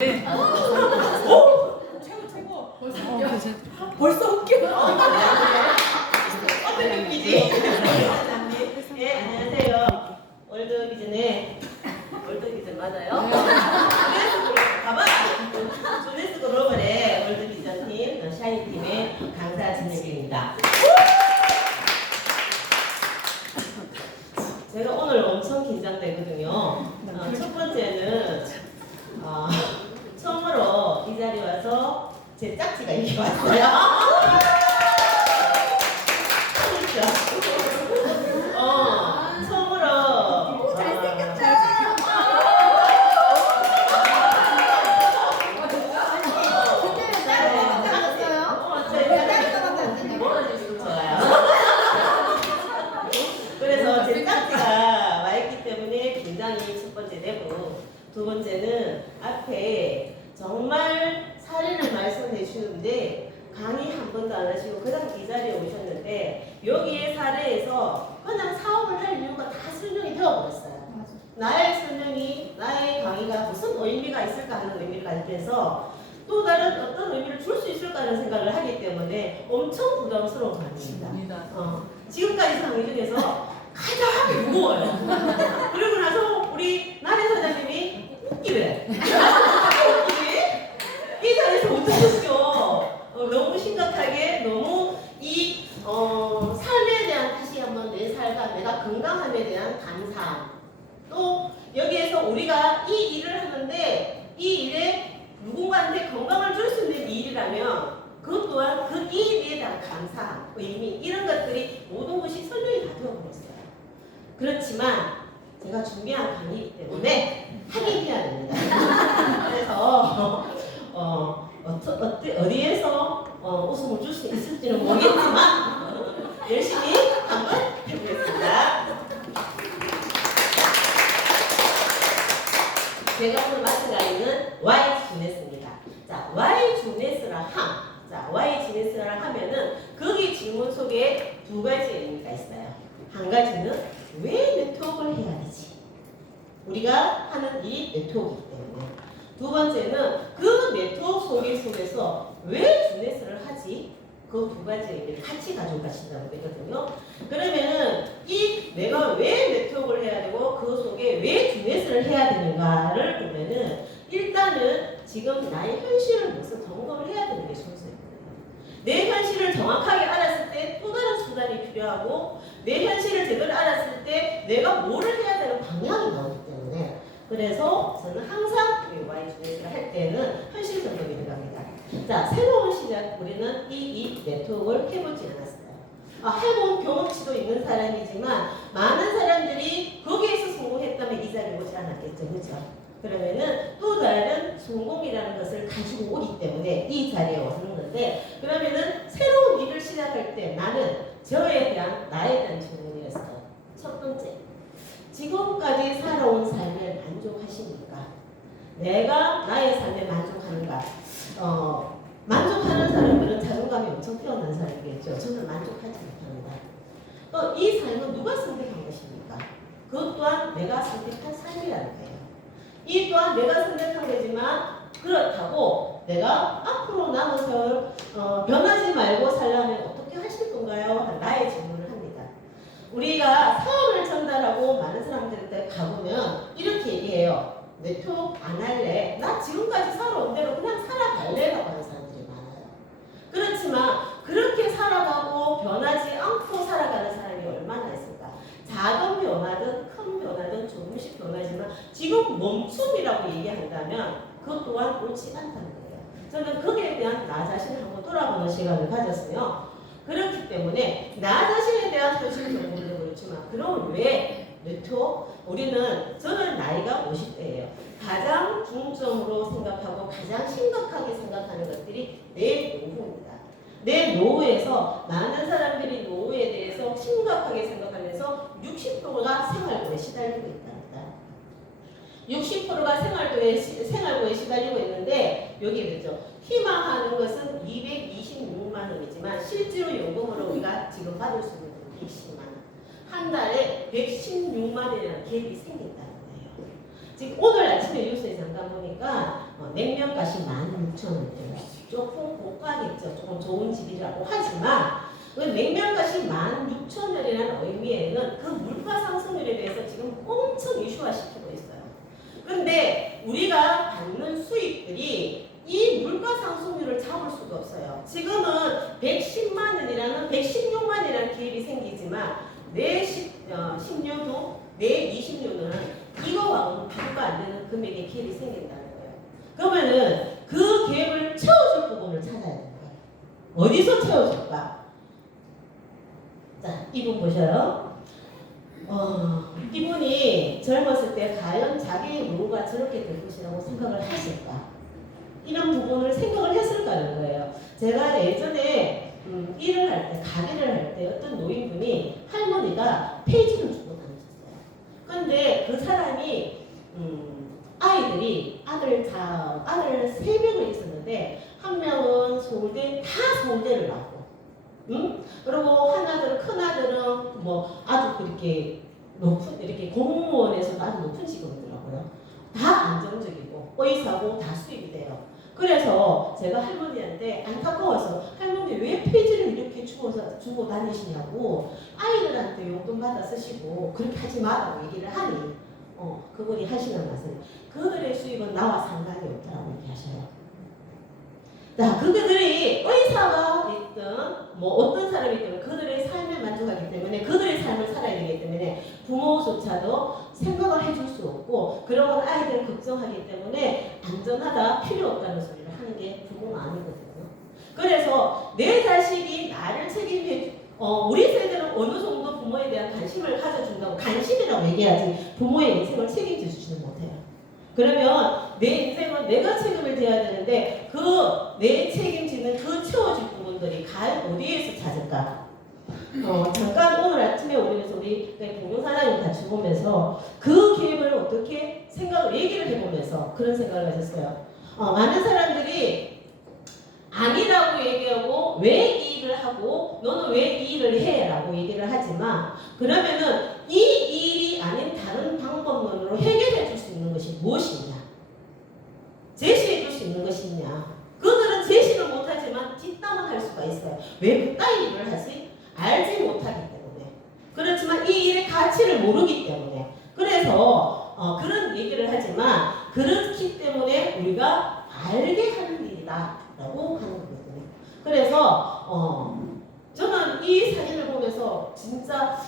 네. 최고. 벌써 웃겨. 어떤 웃기지? 예, 안녕하세요. 월드비전의 월드비전 맞아요? 조네스 글로벌의 월드비전팀 샤이팀의 강사 진혁입니다. 제가 오늘 엄청 긴장되거든요. 첫 번째는 처음으로 이 자리에 와서 제 짝지가 이렇게 왔어요. 처음으로 잘생겼다. 그래서 제 짝지가 와 있기 때문에 굉장히 첫 번째 되고, 두 번째는 앞에 정말 사례를 말씀해 주시는데 강의 한 번도 안 하시고 그냥 이 자리에 오셨는데 여기에 사례에서 그냥 사업을 할 이유가 다 설명이 되어버렸어요. 나의 설명이, 나의 강의가 무슨 의미가 있을까 하는 의미를 가지면서 또 다른 어떤 의미를 줄 수 있을까 하는 생각을 하기 때문에 엄청 부담스러운 강의입니다. 지금까지 강의 중에서 가장 무거워요. 그리고 나서 우리 나래 사장님이 웃기래. 이 자리에서 웃으셨죠. 너무 심각하게, 너무 이 삶에 대한 다시 한번 내 삶과 내가 건강함에 대한 감사함. 또 여기에서 우리가 이 일을 하는데 이 일에 누군가한테 건강을 줄 수 있는 이 일이라면 그것 또한 그 이 일에 대한 감사함, 의미 이런 것들이 모든 것이 설명이 다 되어버렸어요. 그렇지만 제가 준비한 강의이기 때문에 하긴 해야 됩니다. 그래서 어디에서 웃음을 줄 수 있을지는 모르겠지만 열심히 한번 해보겠습니다. 제가 오늘 맡은 강의는 Y 주네스입니다. 자, Y 주네스라 함. 자, Y 주네스라 하면은 거기 질문 속에 두 가지 의미가 있어요. 한 가지는 왜 네트워크를 해야 되지? 우리가 하는 일이 네트워크이기 때문에. 두 번째는 그 네트워크 속에서 왜 주네스를 하지? 그 두 가지 의미를 같이 가지고 가신다고 되거든요. 그러면은 이 내가 왜 네트워크를 해야 되고 그 속에 왜 주네스를 해야 되는가를 보면은 일단은 지금 나의 현실을 먼저 점검을 해야 되는 게 순서입니다. 내 현실을 정확하게 알았을 때 또 다른 수단이 필요하고 내 현실을 제대로 알았을 때 내가 뭐를 해야 되는 방향이 나오기 때문에 그래서 저는 항상 우리 Y 주네스를 할 때는 현실 점검이 들어갑니다. 자, 새로운 시작 우리는 이 네트워크를 해보지 않았어요. 해본 경험치도 있는 사람이지만 많은 사람들이 거기에서 성공했다면 이 자리에 오지 않았겠죠. 그렇죠? 그러면은 또 다른 성공이라는 것을 가지고 오기 때문에 이 자리에 오는 건데 그러면은 새로운 일을 시작할 때 나는 저에 대한 나에 대한 질문이었어요. 첫 번째, 지금까지 살아온 삶을 만족하십니까? 내가 나의 삶에 만족하는가? 만족하는 사람들은 자존감이 엄청 뛰어난 사람이겠죠. 저는 만족하지 못합니다. 또 이 삶은 누가 선택한 것입니까? 그것 또한 내가 선택한 삶이라는 거예요. 이 또한 내가 선택한 거지만 그렇다고 내가 앞으로 남은 세월 변하지 말고 살려면 어떻게 하실 건가요? 나의 질문을 합니다. 우리가 사업을 전달하고 많은 사람들한테 가보면 이렇게 얘기해요. 네트워크 안 할래? 나 지금까지 살아온 대로 그냥 살아갈래라고 하는 사람들이 많아요. 그렇지만 그렇게 살아가고 변하지 않고 살아가는 사람이 얼마나 있을까? 작은 변화든 큰 변화든 조금씩 변하지만 지금 멈춤이라고 얘기한다면 그것 또한 옳지 않다는 거예요. 저는 거기에 대한 나 자신을 한번 돌아보는 시간을 가졌어요. 그렇기 때문에 나 자신에 대한 현실 정보도 그렇지만 그럼 왜 네트워크? 저는 나이가 50대예요. 가장 중점으로 생각하고 가장 심각하게 생각하는 것들이 내 노후입니다. 내 노후에서 많은 사람들이 노후에 대해서 심각하게 생각하면서 60%가 생활고에 시달리고 있답니다. 60%가 생활고에 시달리고 있는데 여기 그죠? 희망하는 것은 226만 원이지만 실제로 요금으로 우리가 지금 받을 수 있는 건 110만 원. 한 달에 116만 원이라는 갭이 생긴다는 거예요. 지금 오늘 아침에 뉴스에 잠깐 보니까 냉면값이 16,000원대요. 조금 고가겠죠. 조금 좋은 집이라고 하지만 그 냉면값이 16,000원이라는 의미에는 그 물가 상승률에 대해서 지금 엄청 이슈화시키고 있어요. 근데 우리가 받는 수입들이 이 물가 상승률을 잡을 수가 없어요. 지금은 110만 원이라는 116만 원이라는 기업이 생기지만 내 10년 후, 내 20년은 이거하고는 비교가 안 되는 금액의 기업이 생긴다는 거예요. 그러면은 그 기업을 채워줄 부분을 찾아야 되는 거예요. 어디서 채워줄까? 자, 이분 보셔요. 이분이 젊었을 때 과연 자기의 노후가 저렇게 될 것이라고 생각을 하실까? 이런 부분을 생각을 했을까는 거예요. 제가 예전에 일을 할 때, 가게를 할 때 어떤 노인분이 할머니가 폐지를 주고 다니셨어요. 근데 그 사람이 아이들이 아들 3명을 있었는데 한 명은 서울대, 다 서울대를 나왔고, 그리고 하나들은 큰 아들은 뭐 아주 그렇게 높은 이렇게 공무원에서 아주 높은 직업이더라고요. 다 안정적이고 의사고 다 수입이 돼요. 그래서 제가 할머니한테 안타까워서 할머니 왜 폐지를 이렇게 주고 다니시냐고 아이들한테 용돈 받아 쓰시고 그렇게 하지 마라고 얘기를 하니 그분이 하시는 말씀 그들의 수입은 나와 상관이 없다라고 얘기하셔요. 자, 그들이 의사가 있든 뭐 어떤 사람이든 그들의 삶에 만족하기 때문에 그들의 삶을 살아야 되기 때문에 부모조차도 생각을 해줄 수 없고 그런 아이들을 걱정하기 때문에 안전하다 필요 없다는 소리를 하는 게 부모 마음이거든요. 그래서 내 자식이 나를 책임해 우리 세대는 어느 정도 부모에 대한 관심을 가져준다고 간심이라고 얘기하지 부모의 인생을 책임져 주지는 못해요. 그러면 내 인생은 내가 책임을 져야 되는데 그 내 책임지는 그 채워질 부분들이 과연 어디에서 찾을까? 잠깐 오늘 아침에 우리 공동사장님 같이 보면서 그 기획을 어떻게 얘기를 해보면서 그런 생각을 하셨어요. 많은 사람들이 아니라고 얘기하고 왜 이 일을 하고 너는 왜 이 일을 해? 라고 얘기를 하지만 그러면은 이 일이 아닌 다른 방법론으로 해결해 줄 수 있는 것이 무엇이냐? 제시해 줄 수 있는 것이 있냐? 그들은 제시를 못하지만 뒷담은 할 수가 있어요. 왜 그따위 일을 하지? 알지 못하기 때문에. 그렇지만 이 일의 가치를 모르기 때문에. 그래서 그런 얘기를 하지만 그렇기 때문에 우리가 알게 하는 일이다 라고 하는 거거든요. 그래서 저는 이 사진을 보면서 진짜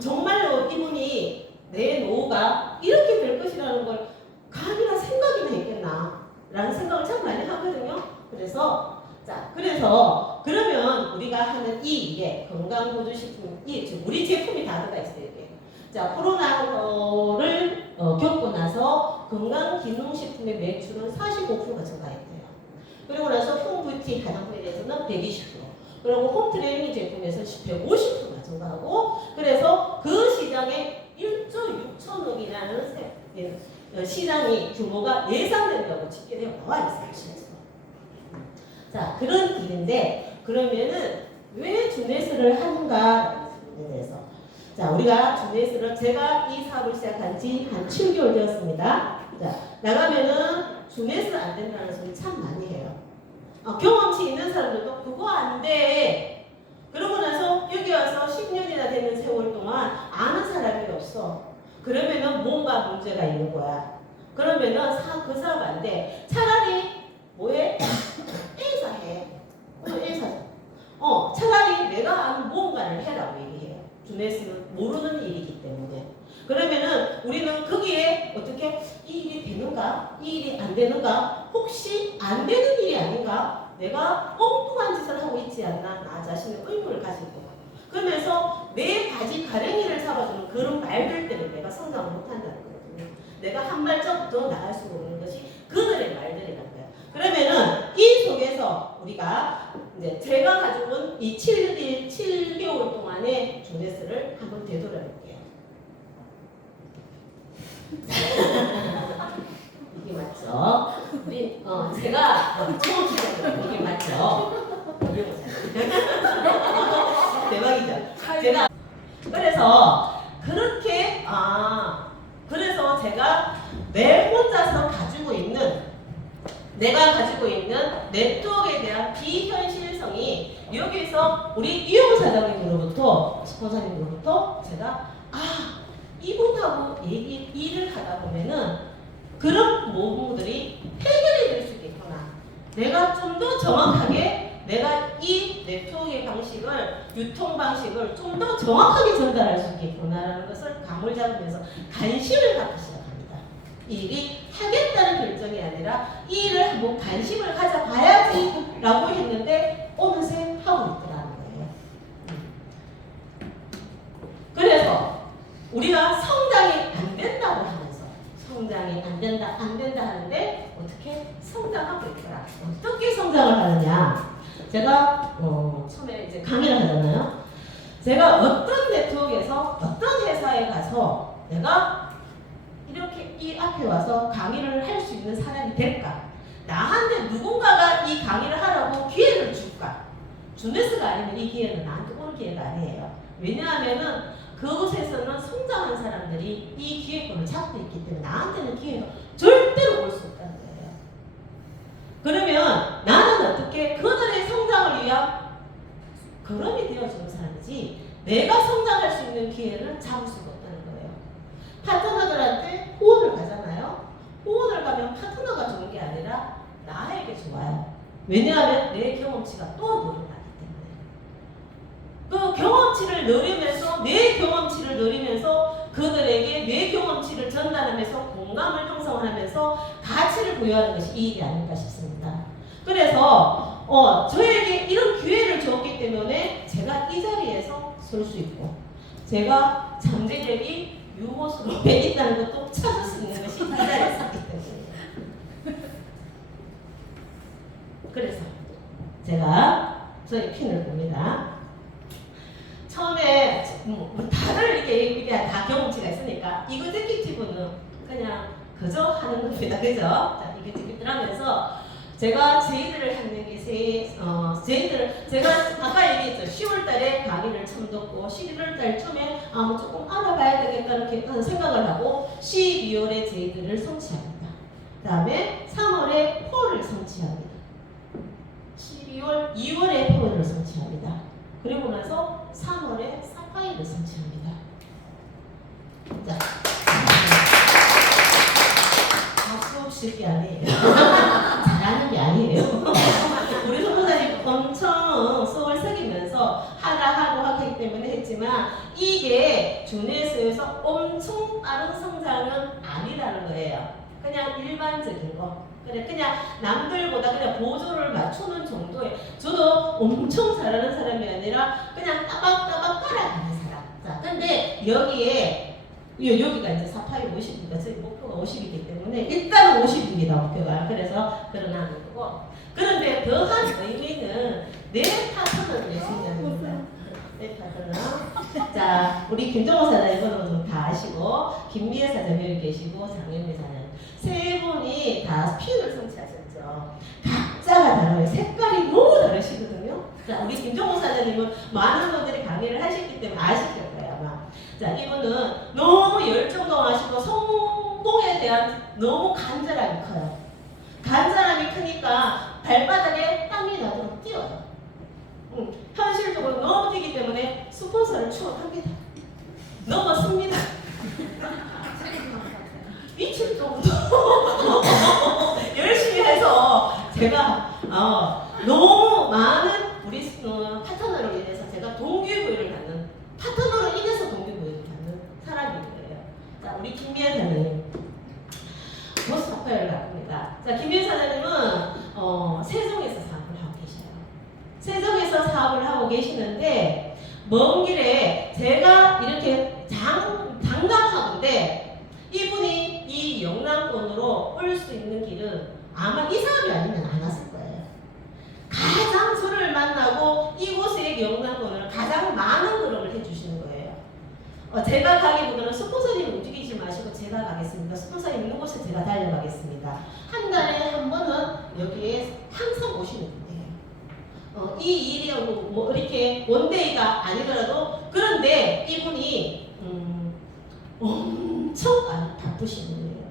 정말로 이분이 내 노후가 이렇게 될 것이라는 걸 감이나 생각이나 했겠나 라는 생각을 참 많이 하거든요. 그래서 그러면 우리가 하는 이 일에 건강보조식품 우리 제품이 다 들어가 있어요. 이게. 자, 코로나를 겪고 나서 건강기능식품의 매출은 45%가 증가했대요. 그리고 나서 홈뷰티 화장품에 대해서는 120%, 그리고 홈트레이닝 제품에서 150%가 증가하고, 그래서 그 시장에 1조 6천억이라는 시장이 규모가 예상된다고 집계되어 나와 있어요. 실제로. 자, 그런 일인데 그러면은 왜 주네스를 하는가라는 부분에 대해서. 자, 우리가 주네스를 제가 이 사업을 시작한 지 한 7개월 되었습니다. 자, 나가면은 주네스 안 된다는 소리 참 많이 해요. 경험치 있는 사람들도 그거 안 돼. 그러고 나서 여기 와서 10년이나 되는 세월 동안 아는 사람이 없어. 그러면은 뭔가 문제가 있는 거야. 그러면은 그 사업 안 돼. 차라리 뭐해? A사 해. A사죠. 차라리 내가 아는 무언가를 해라고 얘기해요. 주네스는 모르는 일이기 때문에. 그러면은 우리는 거기에 어떻게 이 일이 되는가? 이 일이 안 되는가? 혹시 안 되는 일이 아닌가? 내가 엉뚱한 짓을 하고 있지 않나? 나 자신의 의문을 가지고. 그러면서 내 바지 가랭이를 잡아주는 그런 말들 때문에 내가 성장을 못한다는 거거든요. 내가 한 발짝 더 나갈 수 없는 것이 그들의 말들이라는 거예요. 그러면은 이 속에서 우리가 이제 제가 가지고 온 이 7개월 동안의 주네스를 한번 되돌아볼게요. 이게 맞죠? 우리 제가 처음 시작했어요. 이게 맞죠? 대박이죠? 제가 그래서 그렇게 내가 가지고 있는 네트워크에 대한 비현실성이 여기서 우리 이용 사장님으로부터 스폰서님으로부터 제가 이분하고 일을 하다 보면은 그런 모험들이 해결이 될 수 있겠구나. 내가 좀 더 정확하게 내가 이 네트워크의 방식을 유통 방식을 좀 더 정확하게 전달할 수 있겠구나라는 것을 감을 잡으면서 관심을 갖기 시작합니다. 일이 하겠다는 결정이 아니라 이 일을 한번 관심을 가져봐야지 라고 했는데 어느새 하고 있더라는 거예요. 그래서 우리가 성장이 안 된다고 하면서 성장이 안 된다 하는데 어떻게 성장하고 있더라. 어떻게 성장을 하느냐. 제가 처음에 이제 강의를 하잖아요. 제가 어떤 네트워크에서 어떤 회사에 가서 내가 이렇게 이 앞에 와서 강의를 할 수 있는 사람이 될까? 나한테 누군가가 이 강의를 하라고 기회를 줄까? 주네스가 아니면 이 기회는 나한테 오는 기회가 아니에요. 왜냐하면은 그곳에서는 성장한 사람들이 이 기회권을 잡고 있기 때문에 나한테는 기회가 절대로 올 수 없다는 거예요. 그러면 나는 어떻게 그들의 성장을 위한 걸음이 되어주는 사람이지 내가 성장할 수 있는 기회를 잡을 수가 없다는 거예요. 파트너들한테 후원을 가잖아요. 후원을 가면 파트너가 좋은 게 아니라 나에게 좋아요. 왜냐하면 내 경험치가 또 늘어나기 때문에. 그 경험치를 누리면서 내 경험치를 누리면서 그들에게 내 경험치를 전달하면서 공감을 형성하면서 가치를 부여하는 것이 이 일이 아닐까 싶습니다. 그래서 저에게 이런 기회를 주었기 때문에 제가 이 자리에서 설 수 있고 제가 잠재력이 유머스로 있다는 것도 찾을 수 있는 것이 이 자리에 있기 때문에. 그래서 제가 저희 핀을 봅니다. 처음에 다들 이렇게 다 경험치가 있으니까 이그제큐티브는 그냥 그저 하는 겁니다. 그죠? 자, 이그제큐티브 하면서 제가 제의들을 하는 게 제의들을 제가 아까 얘기했죠. 10월달에 강의를 처음 듣고 11월달쯤에 조금 알아봐야 되겠다 이렇게 생각을 하고 12월에 제의들을 성취합니다. 그 다음에 3월에 폴을 성취합니다. 12월, 2월에 폴을 성취합니다. 그리고 나서 3월에 사파이를 성취합니다. 자, 수업 쉴 게 아니에요. 잘하는 게 아니에요. 우리 선생님 엄청 수업을 새기면서 하고 하기 때문에 했지만 이게 주네스에서 엄청 빠른 성장은 아니라는 거예요. 그냥 일반적인 거. 그냥 남들보다 그냥 보조를 맞추는 정도의 저도 엄청 잘하는 사람이 아니라 그냥 따박따박 따라가는 사람. 자, 근데 여기가 이제 사파이 50입니다. 저희 목표가 50이기 때문에 일단 50입니다. 목표가. 그래서 그러나는 거고. 그런데 더한 의미는 내 파트너들의 성장입니다. 내 파트너. 자, 우리 김정호 사장님은 좀 다 아시고 김미애 사장님 여기 계시고 장현미 사장님 세 분이 다 핀을 성취하셨죠. 각자가 달라요. 색깔이 너무 다르시거든요. 자, 우리 김정호 사장님은 많은 분들이 강의를 하셨기 때문에 아실 거예요, 아마. 자, 이분은 너무 열정동하시고 성공에 대한 너무 간절함이 커요. 간절함이 크니까 발바닥에 땀이 나도록 뛰어요. 현실적으로 너무 뛰기 때문에 스폰서를 추월합니다. 넘었습니다. 미칠 정도 열심히 해서 제가 너무 많은 우리 파트너로 인해서 제가 동기부여를 받는 파트너로 인해서 동기부여를 받는 사람인 거예요. 자, 우리 김미애 사장님 버스 사파이어를 갖습니다. 자, 김미애 사장님은 세종에서 사업을 하고 계셔요. 세종에서 사업을 하고 계시는데 먼 길에 제가 이렇게 장담하건데 이분이 이 영남권으로 올 수 있는 길은 아마 이 사람이 아니면 안 왔을 거예요. 가장 저를 만나고 이곳의 영남권을 가장 많은 그룹을 해주시는 거예요. 제가 가기보다는 스폰서님 움직이지 마시고 제가 가겠습니다. 스폰서님 있는 곳에 제가 달려가겠습니다. 한 달에 한 번은 여기에 항상 오시는 분이에요. 이 일이 뭐 이렇게 원데이가 아니더라도 그런데 이분이 엄청 바쁘신 분이에요.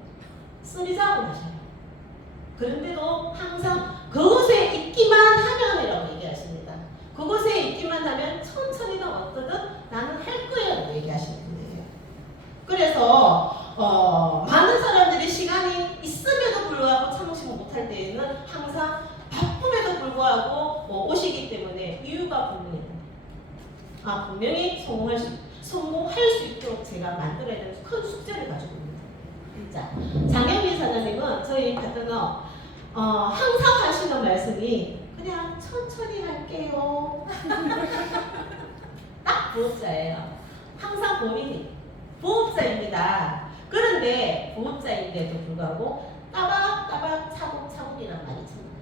쓰리자고 하셔요. 그런데도 항상 그곳에 있기만 하면이라고 얘기하십니다. 그곳에 있기만 하면 천천히든 어떠든 나는 할 거야 라고 얘기하시는 분이에요. 그래서 많은 사람들이 시간이 있음에도 불구하고 참으시고 못할 때에는 항상 바쁨에도 불구하고 오시기 때문에 이유가 분명히 성공할 수 있도록 제가 만들어야 되는 큰 숙제를 가지고 있습니다. 자, 장영민 사장님은 저희 파트너 항상 하시는 말씀이 그냥 천천히 할게요. 딱 부업자예요. 항상 본인이 부업자입니다. 그런데 부업자인데도 불구하고 따박따박 차곡차곡이란 말이 있습니다.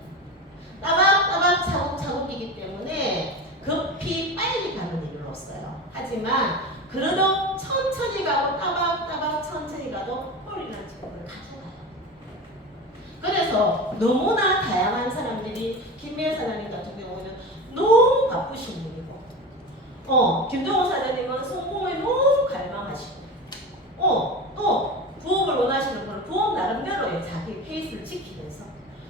따박따박 차곡차곡이기 때문에 급히 빨리 가는 일은 없어요. 하지만 그래도 천천히 가고 따박따박 천천히 가도 홀이라는 책을 가져가요. 그래서 너무나 다양한 사람들이 김미애 사장님 같은 경우는 너무 바쁘신 분이고 김종호 사장님은 성공에 너무 갈망하시고 또 부업을 원하시는 분은 부업 나름대로의 자기 페이스를 지키면서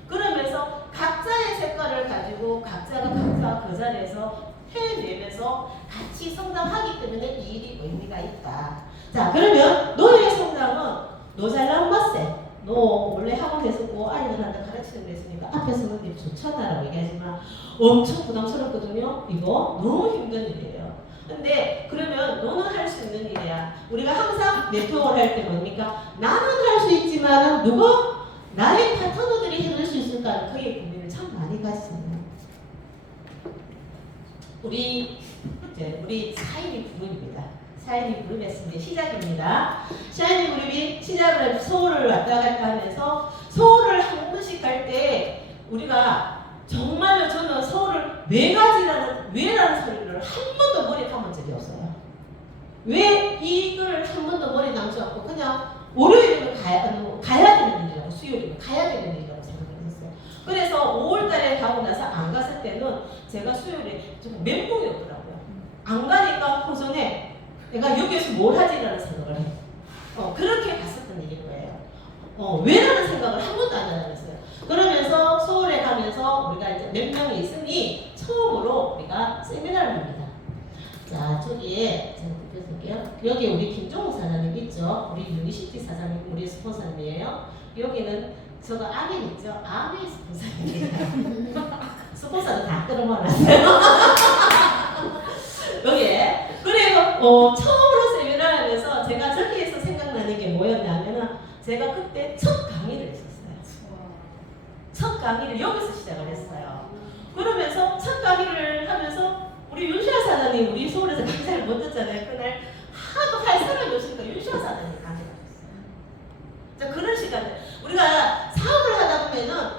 그러면서 각자의 색깔을 가지고 각자가 그 자리에서 해내면서 같이 성장하기 때문에 이 일이 의미가 있다. 자, 그러면 너의 성장은 너 잘난 맛세. 너 원래 학원에서 아이들한테 가르치는 데 있으니까 앞에 서는 게 좋잖아라고 얘기하지만 엄청 부담스럽거든요. 이거 너무 힘든 일이에요. 근데 그러면 너는 할 수 있는 일이야. 우리가 항상 네트워크를 할 때 뭡니까? 나는 할 수 있지만 누구? 나의 파트너들이 해낼 수 있을까? 그의 고민을 참 많이 가지잖아요. 우리 샤이니 그룹입니다. 샤이니 그룹 했습니다. 시작입니다. 샤이니 그룹이 시작을 서울을 왔다 갔다 하면서 서울을 한 번씩 갈 때 우리가 정말로 저는 서울을 왜라는 소리를 한 번도 머리에 감은 적이 없어요. 왜 이걸 한 번도 머리에 담지 않고 그냥 월요일이면 가야 되는 일이라고 수요일이면 가야 되는 일이라고 생각을 했어요. 그래서 5월달에 가고 나서 안 갔을 때는 제가 수요일에 좀 멘붕이 오더라고요. 안 가니까 호전에 내가 여기에서 뭘 하지라는 생각을 해요. 그렇게 갔었던 일인 거예요. 왜라는 생각을 한 번도 안 해봤어요. 그러면서 서울에 가면서 우리가 이제 몇 명이 있으니 처음으로 우리가 세미나를 합니다. 자, 저기에 제가 뜯겨볼게요. 여기 우리 김종욱 사장님 있죠? 우리 유니시티 사장님, 우리 스폰서님이에요. 여기는 저거 아멘 있죠? 아멘 스폰서님이에요. 스폰서는 다 끌어모아놨어요. 여기에. 그리고 처음으로 세미나를 하면서 제가 저기에서 생각나는 게 뭐였냐면은 제가 그때 첫 강의를 했었어요. 첫 강의를 여기서 시작을 했어요. 그러면서 첫 강의를 하면서 우리 윤시아 사장님, 우리 서울에서 강의를 못 듣잖아요. 그날 하도 할 사람이 없으니까 윤시아 사장님 강의를 했어요. 그런 시간에 우리가 사업을 하다 보면은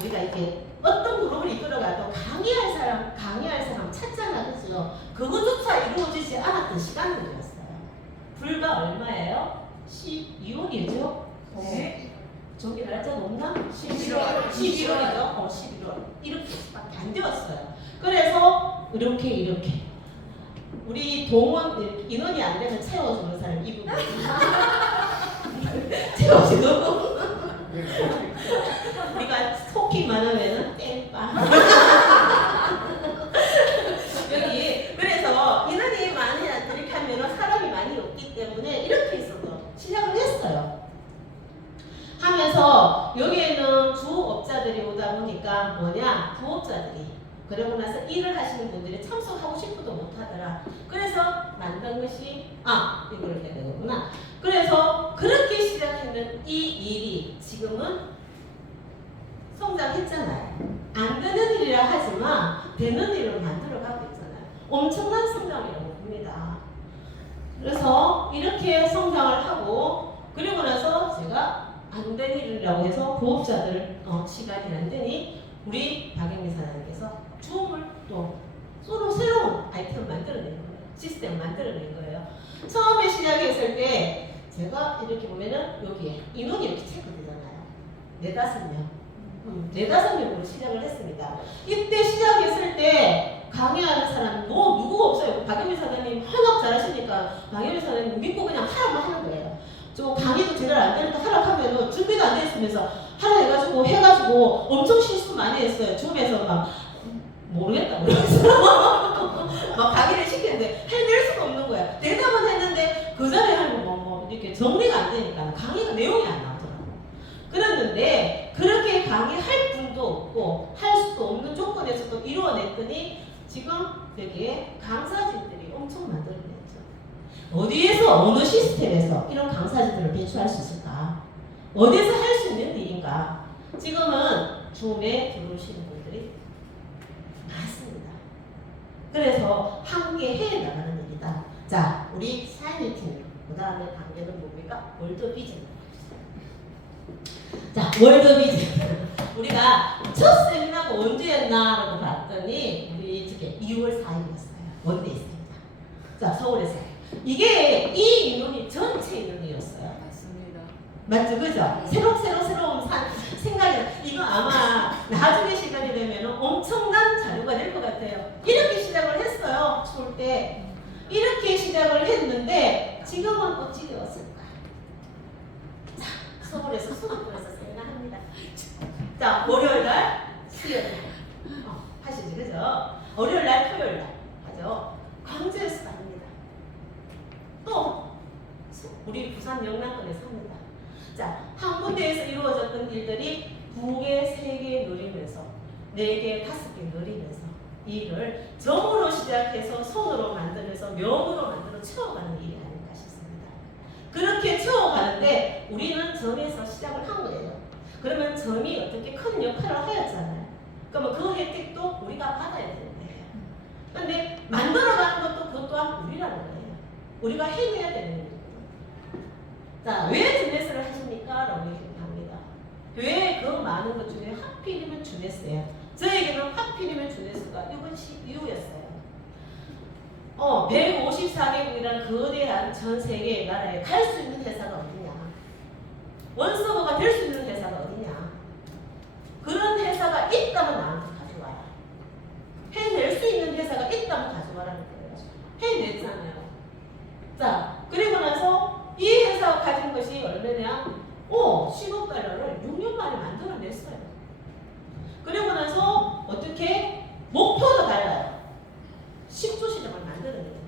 우리가 이렇게 어떤 그룹을 이끌어가도 강의할 사람 찾잖아, 그죠? 그거조차 이루어지지 않았던 시간들이었어요. 불과 얼마예요? 12월이죠? 네. 저기 날짜 없나? 11월이죠? 11월. 이렇게밖에 안 되었어요. 그래서 이렇게 우리 동원 인원이 안 되면 채워주는 사람 이분 채워주고 우리가 속기만 하면은 땡빵 여기 그래서 인원이 많이 이렇게 하면은 사람이 많이 없기 때문에 이렇게 있어서 시작을 했어요. 하면서 여기에는 주업자들이 오다 보니까 부업자들이 그러고 나서 일을 하시는 분들이 참석하고 싶어도 못하더라. 그래서 만든 것이 이걸 해야 되겠구나. 그래서 그렇게 시작했는 이 일이 지금은 성장했잖아요. 안 되는 일이라 하지만 되는 일을 만들어가고 있잖아요. 엄청난 성장이라고 봅니다. 그래서 이렇게 성장을 하고 그리고 나서 제가 안 된 일이라고 해서 부업자들 시간이 안 되니 우리 박영미 사장님께서 줌을 또 서로 새로운 아이템을 만들어낸 거예요. 시스템을 만들어낸 거예요. 처음에 시작했을 때 제가 이렇게 보면은 여기에 인원이 이렇게 체크되잖아요. 4-5명. 4-5명으로 시작을 했습니다. 이때 시작했을 때 강의하는 사람 누구가 없어요. 박영미 사장님 한업 잘하시니까 박영미 사장님 믿고 그냥 하라고 하는 거예요. 저 강의도 제대로 안 되는데 하라고 하면 준비도 안 돼 있으면서 하라 해가지고 엄청 실수 많이 했어요. 줌에서 막 모르겠다 그러면서 막 강의를 시켰는데 해낼 수가 없는 거야. 대답은 했는데 그 전에 하는 뭐 이렇게 정리가 안 되니까 강의가 내용이 안 나오더라고. 그랬는데 그렇게 강의할 분도 없고 할 수도 없는 조건에서도 이루어냈더니 지금 여기에 강사진들이 엄청 만들어냈죠. 어디에서 어느 시스템에서 이런 강사진들을 배출할 수 있을까? 어디에서 할 수 있는 일인가? 지금은 줌에 들어오시는 분들이 많습니다. 그래서 함께 해 나가는 일이다. 자, 우리 사이니팀 그 다음에 단계는 뭡니까? 월드비전. 자, 월드비전. 우리가 첫 세미나가 언제였나라고 봤더니 우리 저게 2월 4일이었어요. 원데이 세미나. 자, 서울에서. 이게 이 인원이 전체 인원이었어요. 맞습니다. 맞죠, 그죠? 새로운 생각이 이거 아마 나중에 시간이 되면 엄청난 자료가 될 것 같아요. 이렇게 시작을 했어요. 추울 때 이렇게 시작을 했는데 지금은 어찌 되었을까? 자, 서울에서 수도권에서 세미나합니다. 자, 월요일날, 수요일날 하시지, 그죠? 월요일날, 토요일날 하죠. 광주에서 합니다. 또 우리 부산 영남권에서 합니다. 자, 한 군데에서 이루어졌던 일들이 2개, 3개 누리면서 4개, 5개 누리면서 일을 점으로 시작해서 손으로 만들어서 명으로 만들어 채워가는 일이 아닐까 싶습니다. 그렇게 채워가는데 우리는 점에서 시작을 한 거예요. 그러면 점이 어떻게 큰 역할을 하였잖아요. 그러면 그 혜택도 우리가 받아야 되는 거예요. 그런데 만들어가는 것도 그것 또한 우리라는 거예요. 우리가 해내야 되는 거예요. 자, 왜 주네스를 하십니까? 라고 얘기합니다. 왜 그 많은 것 중에 하필이면 주네스예요. 저에게는 하필이면 주네스가 이것이 이유였어요. 154개국이라는 거대한 전 세계의 나라에 갈 수 있는 회사가 어디냐? 원서버가 될 수 있는 회사가 어디냐? 그런 회사가 있다면 나한테 가져와라. 해낼 수 있는 회사가 있다면 가져와라는 거예요. 해냈잖아요. 자, 그리고 나서 이 회사가 가진 것이 얼마냐? 10억 달러를 6년 만에 만들어냈어요. 그리고 나서 어떻게? 목표도 달라요. 10조 시장을 만들어냅니다.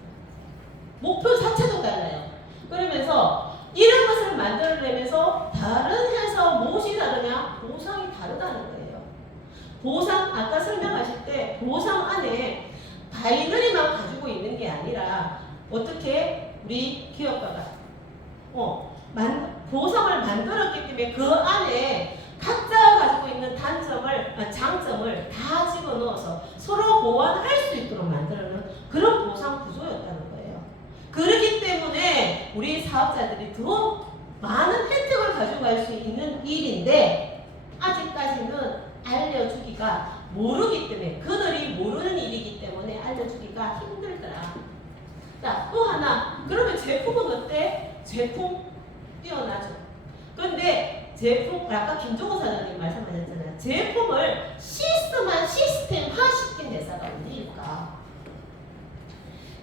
목표 자체도 달라요. 그러면서 이런 것을 만들어내면서 다른 회사와 무엇이 다르냐? 보상이 다르다는 거예요. 보상, 아까 설명하실 때 보상 안에 바이너리만 가지고 있는 게 아니라 어떻게 우리 기업가가 보상을 만들었기 때문에 그 안에 각자가 가지고 있는 장점을 다 집어넣어서 서로 보완할 수 있도록 만들어놓은 그런 보상 구조였다는 거예요. 그렇기 때문에 우리 사업자들이 더 많은 혜택을 가져갈 수 있는 일인데 아직까지는 알려주기가 모르기 때문에 그들이 모르는 일이기 때문에 알려주기가 힘들더라. 자, 또 하나. 그러면 제품은 어때? 제품 뛰어나죠. 그런데 제품, 아까 김종호 사장님 말씀하셨잖아요. 제품을 시스템화 시킨 회사가 어디일까?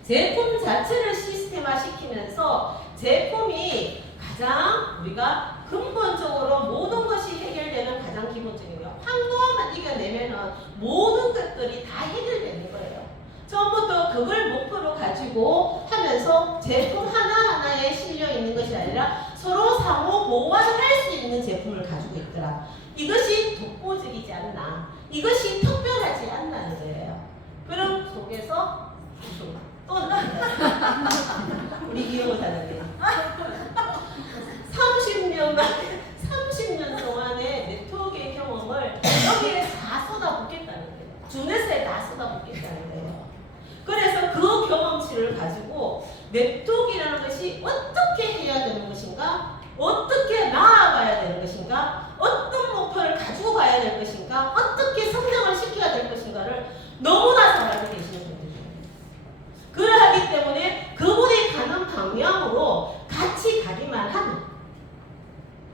제품 자체를 시스템화 시키면서 제품이 가장 우리가 근본적으로 모든 것이 해결되는 가장 기본적인 거예요. 황도함만 이겨내면은 모든 것들이 다 해결되는 거예요. 처음부터 그걸 목표로 가지고 하면서 제품 하나하나에 실려 있는 것이 아니라 서로 상호 보완할 수 있는 제품을 가지고 있더라. 이것이 독보적이지 않나. 이것이 특별하지 않나는 거예요. 그런 속에서 또 우리 이영호 사장님 30년 동안의 네트워크의 경험을 여기에 다 쏟아붓겠다는 거예요. 주네스에 다 쏟아붓겠다는 거예요. 그래서 그 경험치를 가지고 네트워크라는 것이 어떻게 해야 되는 것인가, 어떻게 나아가야 되는 것인가, 어떤 목표를 가지고 가야 될 것인가, 어떻게 성장을 시켜야 될 것인가를 너무나 잘 알고 계시는 분들이에요. 그러하기 때문에 그분이 가는 방향으로 같이 가기만 하는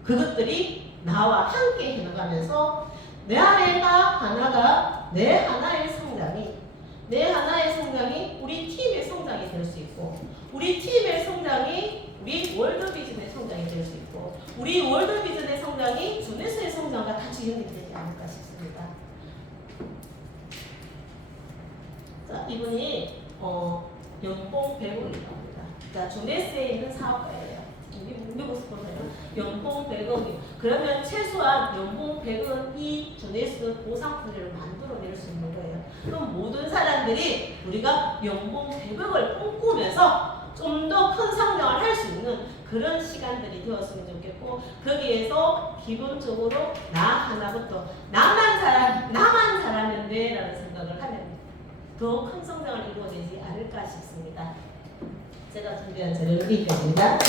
그것들이 나와 함께 해나가면서 내 하나가 내 하나의 성장이 우리 팀의 성장이 될 수 있고, 우리 팀의 성장이 우리 월드비전의 성장이 될 수 있고, 우리 월드비전의 성장이 성장이 주네스의 성장과 같이 연결되지 않을까 싶습니다. 자, 이분이 연봉 100억이라고 합니다. 자, 주네스에 있는 사업가예요. 미국 스포츠예요. 연봉 100억이. 그러면 최소한 연봉 100은 이 주네스 보상품을 만들어낼 수 있는 거예요. 그럼 모든 사람들이 우리가 연봉 100억을 꿈꾸면서 좀 더 큰 성장을 할 수 있는 그런 시간들이 되었으면 좋겠고, 거기에서 기본적으로 나 하나부터 나만 잘하면 돼 라는 생각을 하면 더 큰 성장을 이루어내지 않을까 싶습니다. 제가 준비한 자료는 여기까지입니다.